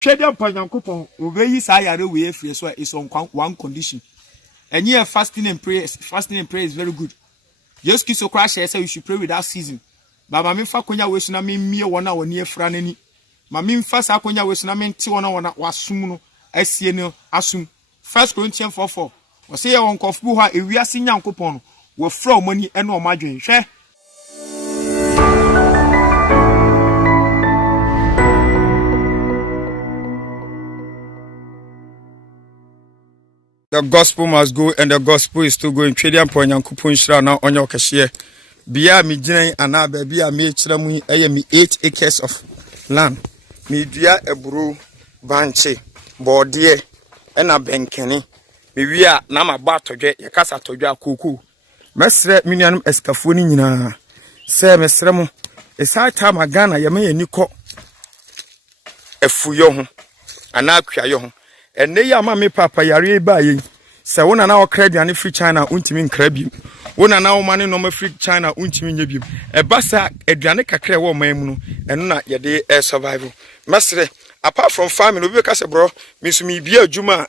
Twede mpa Nyankopon obeyi saa yare we afiri so is on one condition. And here fasting and prayer is very good. Just kiss so crash say you should pray with that season. But mama fa konya we so na me mie wona woni afra nani. Mama fa sa konya we so na me nte wona wasum no asie no asum. 1 Corinthians 4:4. We say ye won kofu ha ewiase Nyankopon no wo fra omani ene omadwen hwe. The gospel must go, and the gospel is still going. Twede ampa Nyankopon shira na onye okahye. Bia mi ginen ana ba bia mi kira mu eye mi 8 acres of land. Mi dua eburu banche, bode ena benkeni. Mi wia na ma ba todwe, ye kasa todwe akuku. Mesre mi nuanum eskafuo ni nyina. Se mesre mo. Esa time Ghana ye me yaniko efuyo ho. Ana akuayo ho. Ene ya ma me papa yare ba yi se wona na okra ne free China untimi nkra bi wona na wo mane no ma free China untimi nya bi e basa aduane kakra wo man mu no eno na ye de survival mesre apart from farming obi ka se bro me so me bia adwuma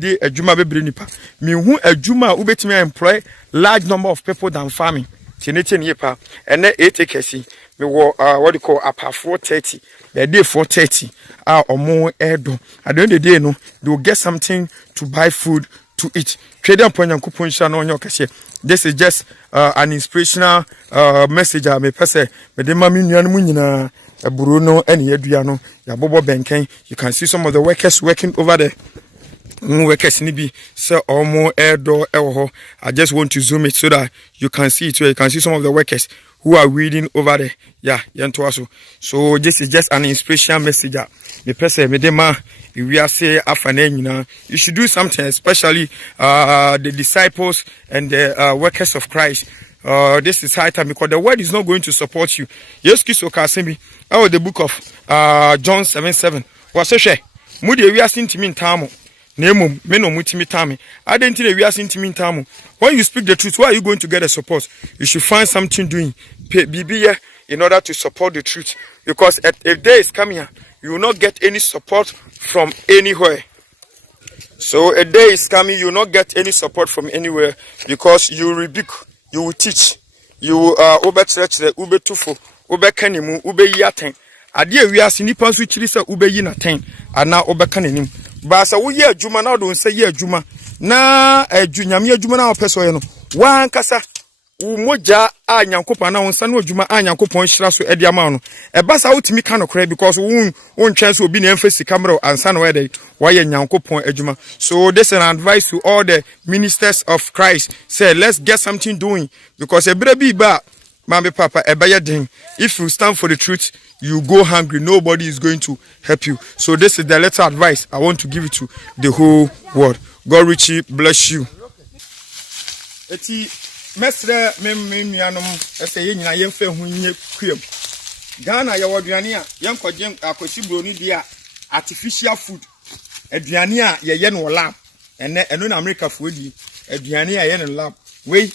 de adwuma bebre nipa me hu adwuma ubetimi employ large number of people than farming tineti ye pa ene 8 acres me wo what you call apart 430 the day 430 omo edo at the end of the day no they will get something to buy food to eat. Twede ampa Nyankopon hia no onye okese. This is just an inspirational message me pese me de ma me nuanum nyina eburu no ene yadua no ya bobo benken. You can see some of the workers working over there. Workers ni bi say omo edo ewo. I just want to zoom it so that you can see it. You can see some of the workers who are reading over there. Yeah, yantoaso. So this is just an inspirational message. Me pese me de ma we are say afane nyina. You should do something, especially the disciples and the workers of Christ. This is high time because the word is not going to support you. Yes, kiso kasemi. Oh, the book of John 7:7. What say? Mudi we are sintimi ntamo. Nemo, meno mutimi tami. I don't think we are sintimi ntamo. When you speak the truth, where are you going to get a support? You should find something doing. Be in order to support the truth. Because if day is coming here, you will not get any support from anywhere. So a day is coming, you will not get any support from anywhere because you will rebuke, you will teach, you will ube tufo, ube kanimu, ube yaten. Adia we are sinipa so chiri se ube yi na ten ana ube kanenim. Ba sa wo ye adwuma na do nse ye adwuma na nyame adwuma na opeso ye no. Wan kasa umoja a Nyankopon na wonsa no adwuma a Nyankopon hira so edi ama no e ba sa wotimi ka no kra because won twen so obi na emfasi camera ansa no wede why Nyankopon adwuma. So this is an advice to all the ministers of Christ. Say let's get something doing because e bra bi ba mama papa e ba ye den. If you stand for the truth, you go hungry, nobody is going to help you. So this is the letter advice I want to give it to the whole world. God richly bless you. Eti mesre nuanom ese ye nyina yemfa hu nye kuam Ghana ye woduane a yenkogye akoshibro ni dia artificial food aduane a ye no lab eno na America fuodi aduane a ye no lab we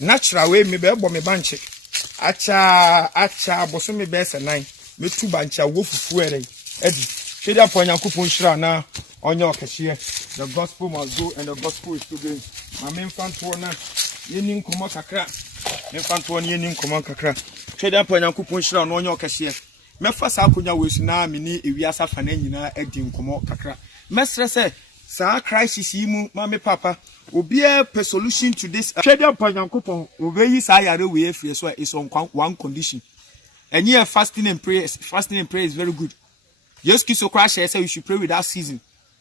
natural we me be bo me banche acha boso me be senan me tu banche wo fufu ere edi twede ampa Nyankopon hira na onye okahye. The gospel must go and the gospel is to go. My main fan to na yenim komo kakra me fan to na yenim komo kakra twede ampa Nyankopon hira na onye okahye. Me fa sa akonya wesu na me ni ewiasa fa na nyina edi nkomo kakra mesre se sa crisis yi mu mama papa obi a solution to this. Twede ampa Nyankopon obeyi sa yare we afiri so is on one condition. And here fasting and prayer is very good. Just kiss so crash say you should pray with that season.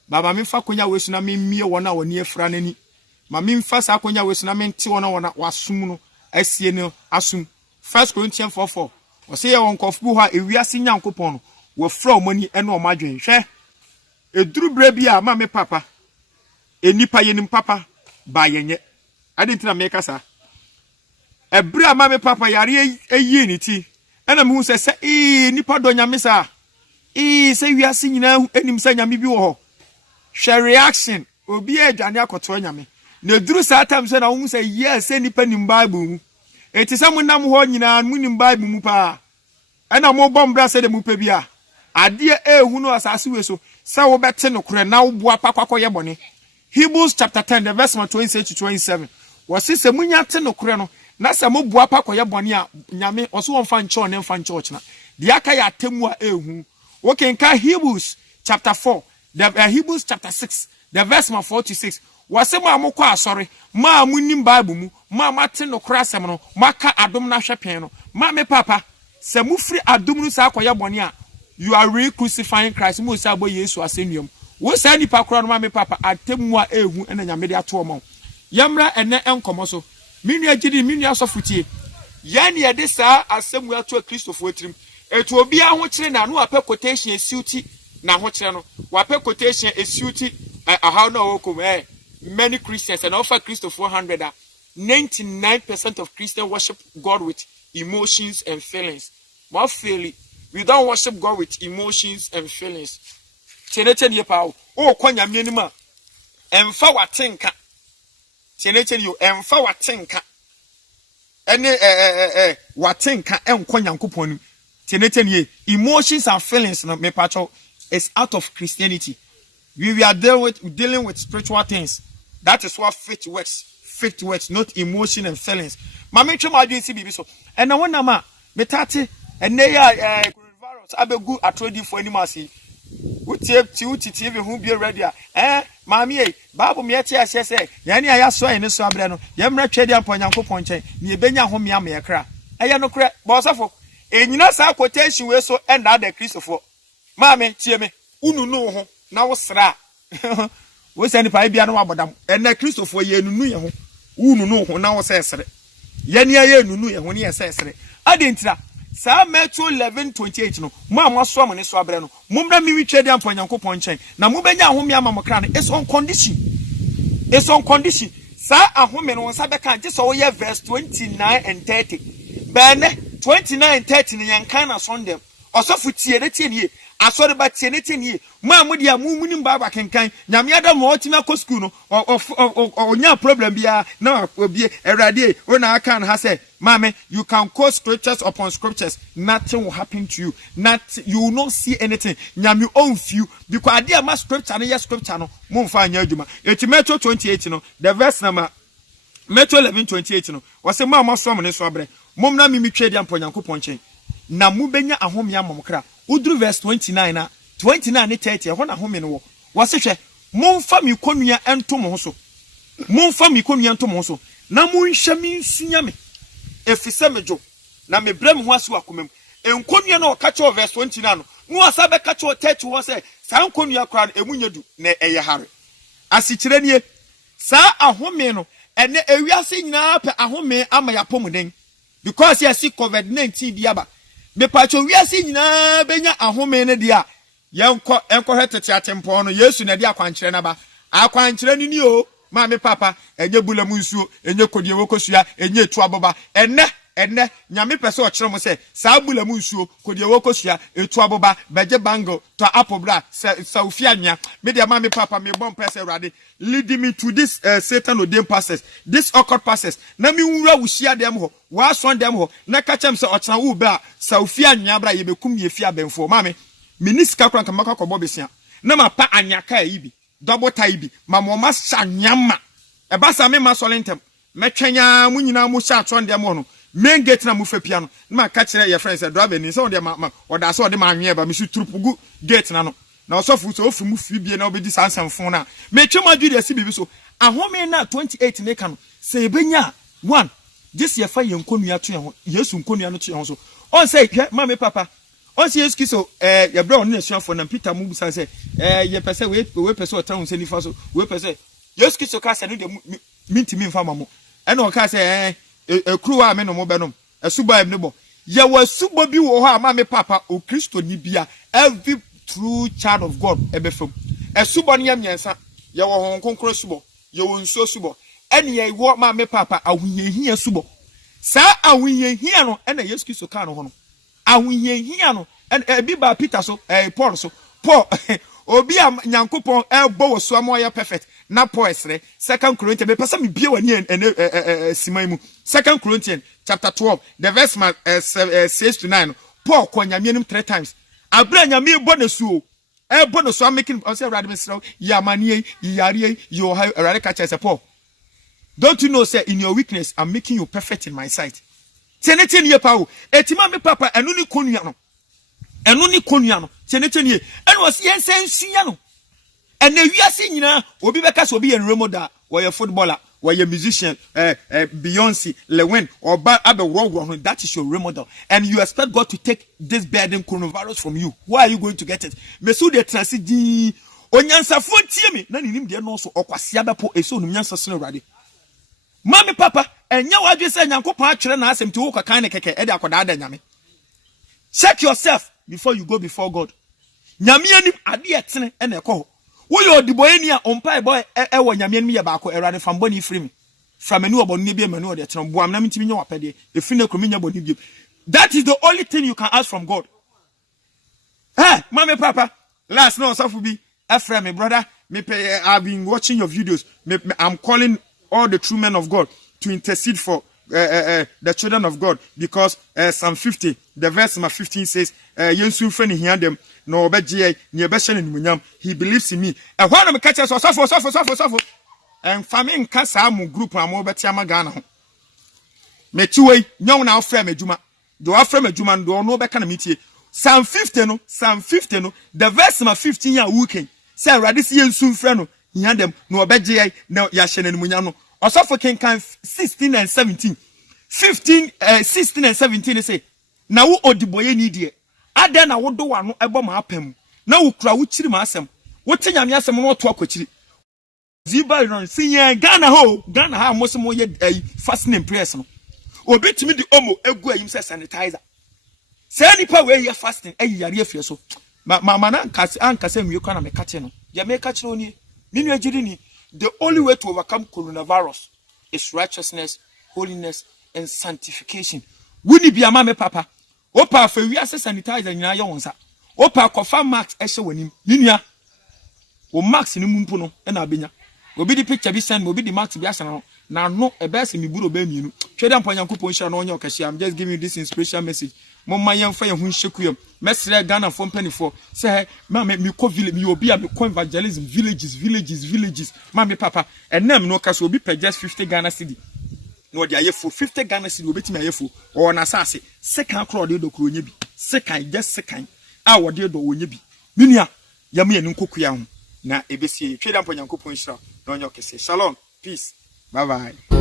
Baba me fa konya wesu na me mie wona woni afra nani. Ma me fa sa konya wesu na me nte wona wasum no asie no asum. 1 Corinthians 4:4. O say ye won kofu ha ewiase Nyankopon no wo fra omani ene omadwen hwe. Eduru bra bi a ma me papa enipa yenim papa ba yenye ade na me kasa ebra ma me papa yare eyi ni ti ena me hu se nipa do nyame sa se wiase nyina enim sa nyame bi wo ho share reaction obi adwane akoto nyame na duru sa time se na wo se yes se nipa nim bible mu eti se munam ho nyina munim bible mu pa ena mo bombra se de mu pa bia Adia ehunu asase we so say wo bete no kure na wo boa pakwakọ ye bone. Hebrews chapter 10 the verse 26 to 27. Wasi se munya te no kure no na se mo boa pakwakọ ye bone a nyame oso won fa nche ne fa nche ochna. De aka ya temu a ehu. Wo kenka Hebrews chapter 4 the Hebrews chapter 6 the verse 46. Wasi mo amukọ asori ma munim Bible mu ma mate no kure asem no maka adom na hwepen no ma me papa se mu free adom no sa akoye bone a you are re-crucifying Christ. Mo say boy Yesu asenium. Wo say nipa kura no ma me papa atemu a ehu ena nyame de ato mo. Yamra ene enkomo so. Minu agidi minu asofutie. Ya ne de saa asemu ato Kristofo atirim. Etu obi a ho kire na no apɛ quotation esiuti na ho kire no. Wa apɛ quotation esiuti how na wokom many Christians and offer Kristofo 100 99% of Christians worship God with emotions and feelings. More fairly we don't worship God with emotions and feelings. Cheneten ye pa o kwanya mienima emfa watenka. Cheneten yo emfa watenka. Ene watenka enkwanya nkopon. Cheneten ye emotions and feelings no me pacho is out of Christianity. We are dealing with spiritual things. That is what faith works. Faith works, not emotion and feelings. Mama chuma do see bibi so. And I want na metate ene ya coronavirus abegu atrodi for animasi. Utie be hu be ready mami Bible me tie ase se ya ne aya so ene so abre no ye mra twedi ampo Nyankopon chen ne ebenya ho me amekra eye no kre bosafo enyina sa quotation we so enda the Christopher mami tie me unu no ho na wo sra wo se ni pa bia no abodam ena Christopher ye nunu ye ho unu no ho na wo se sre ye ne ye nunu ye ho ne ye se sre adentira sa Matthew 11:28 no mo amoso am ne so abre no mumra mi witwe de ampo Nyankopon chen na mo benya ahome amamokra no is on condition sa ahome no nsa beka je so ye verse 29 and 30 bene 29 and 30 ne yankan na Sunday osofu tie ne tie nie asori ba tie ne tie nie mo amudi amunim baba kenkan nyame ada mo otima ko school no onya problem bia na obi erade ona aka na ha say mama you can quote scriptures upon scriptures nothing will happen to you you will not see anything nyame on few because ade ma scripture no yes scripture no mo mfa anya adwuma Matthew 28 no the verse number Matthew 11:28 no was say ma so am ne so abre mom na mi twedi ampo Nyankopon chen na mu benya ahome amamkra udru verse 29 na 29 ne 30 ho na ahome no wo was hwe momfa mi konua entom ho so na monhwe mi nsunya me efise mejo na me brem ho aso akomam enkonua na okacho verse 29 no no asabe kacho 30 ho say sa enkonua kra no emunyedu na eye hare asikire nie sa ahome no ene ewiase nyina pe ahome ama yapomuden because you see COVID-19 diaba me pacho wiase nyina benya ahome ne dia yenko hetete atempo no Yesu na dia akwankyere na ba akwankyere ni o ma me papa enye bulamu nsuo enye kodie wokosua enye etu aboba enne nyame pese o kire mo se sa bulamu nsuo kodie wokosua etu aboba beje bango to apobra sa ofia nya me dia ma me papa me bom pese urade lead me to this Satan ordained pastors this occult pastors na mi nwura wusia dem ho wa so dem ho na ka chem se o kire wo ba sa ofia nya bra ye bekum ye fia benfo ma me minisika kran ka makakọ bobesia na mapa anyaka yi double tie bi mama ma sanyama e ba sa me ma solentem metwanya mu nyina mu sha atro ndem ho no main gate na mu fa pia no na ka kire ye friends driver ni so de ma oda so de ma anwe ba mi su turupugu gate na no na osofu so ofu mu fi bie na obedi sansamfo na metwe ma dwede si bibi so ahome na 28 ne ka no se ebenya 1 this ye fa ye nkonua to ye ho Yesu nkonua no to ye ho so on say ma me papa on si Yesu kiso ye bra on na suafo na Peter mu busa say ye pese we pese o tan se nifa so we pese Yesu kiso ka se no de mintimi mfa mamo e na o ka se ekruwa me no mo benom esuba em ne bo ye wasubo bi wo ho ama me papa o Kristo ni bia every true child of God ebefam esubo ne yamyensa ye wo hon konkro subo ye wo nsuo subo ene ye wo ma me papa ahuyehia subo sa ahuyehia no ene Yesu kiso ka no ho no ahuyehia no bi ba Peter so Paul so Paul obi a Nyankopon ebo wo so amoya perfect na Paul esre 2 Corinthians be pesa me bie wani siman mu 2 Corinthians chapter 12 the verse 6 to 9 Paul ko nyame nim 3 times abra nyame bonesu o bonesu am making I say radime sraw ya manie yare you radical catch as a Paul. Don't you know say in your weakness I'm making you perfect in my sight. Tenete nie pa o etima me papa enu ni konua no tenete nie enu was yensen sua no ene wiase nyina obi beka so obi ye remoda wo ye footballer wo ye musician Beyonce Lewin or abe wo that is your role model and you expect God to take this burden coronavirus from you. Why are you going to get it? Me so de transidi onyansafo tie me na ninim de no so okwase abepo eso no nyansa so awrade mami papa enya wadwe se nyankopon atwere na asem ti wo kakan ne keke e de akoda da nyame. Check yourself before you go before God. Nyame anim ade etene e na ekọ wo yo odiboyeni a ompai boy e wo nyame anim ye baako awrade famboni free me from enu obonu bi emanu de etene boam na mitimi nya wapede e fi na kromi nya boni bi. That is the only thing you can ask from God. Hey mami papa last no so be Ephraim, my brother, I've been watching your videos. I'm calling all the true men of God to intercede for the children of God because Psalm 50, the verse 15 says, Yensu friend hear them, no obedie, ni ebeshen in munyam. He believes in me. And when I'm catching so suffer. And famine kasa mu group am obetiama Ghana. Me tuwe, nyon na ofre me juma. Do ofre me juma do no beka na mitie. Psalm 50 no, the verse 15 ya weekend. Say radisi yensu friend no hear them no obegye na ya hye namunya no osofo kenkan 16 and 17 16 and 17 say na wo odiboye ni de ade na wo do wa no ebo ma apam na wo kura wo kiri ma asem wo tenyame asem no to akokiri ziba no sinya Ghana ha mo se mo ye fasting and prayers no obetimi di omo egu ayim se sanitizer say nipa we ye fasting yare afie so mama na ankase nwie kwa na me kache no ya me kache oni ninu agiri ni the only way to overcome coronavirus is righteousness, holiness and sanctification. Wuni bi ama me papa opa fa wi ase sanitizer nyina ye wonsa opa kofa max ehye wanim ninua wo max ni mumpu no e na abenya obi di picture bi send obi di max bi ase na no e be se mi buro ba mienu tweda mpanyankopon hia na onye okahia. I'm just giving you this inspirational message. Mama yemfa ye hu nhekuyam mesre Ghana for penifo say mama me ko village me obi a me ko evangelism villages mama papa enem no ka so obi pay just 50 Ghana cedi no de ayefo 50 Ghana cedi obetimi ayefo o na sase second crowd de dokro onye bi second just second a wode do onye bi menua yam ye nkokuya ho na ebesie tweda mpanyankopon hira na onye okese. Shalom, peace, bye bye.